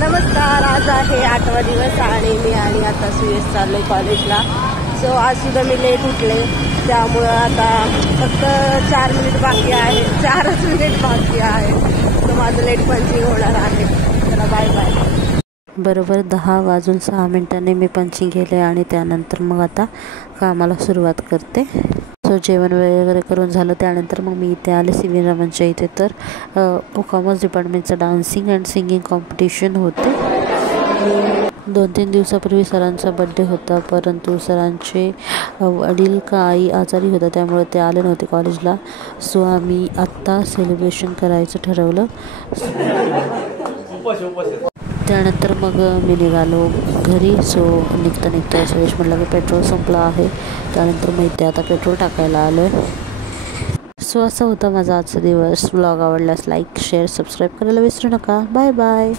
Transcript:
नमस्कार, आज आहे 8वा दिवस आणि मी आता सुयश चाललो कॉलेजला. सो आज सुद्धा मी लेट उठले, त्यामुळं आता फक्त 4 मिनिट बाकी आहे, 4च मिनिट बाकी आहे. तर माझं लेट पंचिंग होणार आहे. चला बाय बाय. बरोबर 10 वाजून 6 मिनिटांनी मी पंचिंग केले आणि त्यानंतर मग आता कामाला सुरुवात करते. सो जेवण वगैरे करून झालं, त्यानंतर मग मी इथे आले सी व्ही रमनच्या इथे. तर कॉमर्स डिपार्टमेंटचं डान्सिंग अँड सिंगिंग कॉम्पिटिशन होते. 2-3 दिवसापूर्वी सरांचा बड्डे होता, परंतु सरांचे वडील का आई आजारी होता, त्यामुळे ते आले नव्हते कॉलेजला. सो आम्ही आत्ता सेलिब्रेशन करायचं ठरवलं. त्यानंतर मग मी निघालो घरी. सो निघता सुरेश म्हटलं की पेट्रोल संपलं आहे, त्यानंतर मग इथे आता पेट्रोल टाकायला आलो आहे. सो असा होता माझा आजचा दिवस. ब्लॉग आवडल्यास लाईक, शेअर, सबस्क्राईब करायला विसरू नका. Bye bye.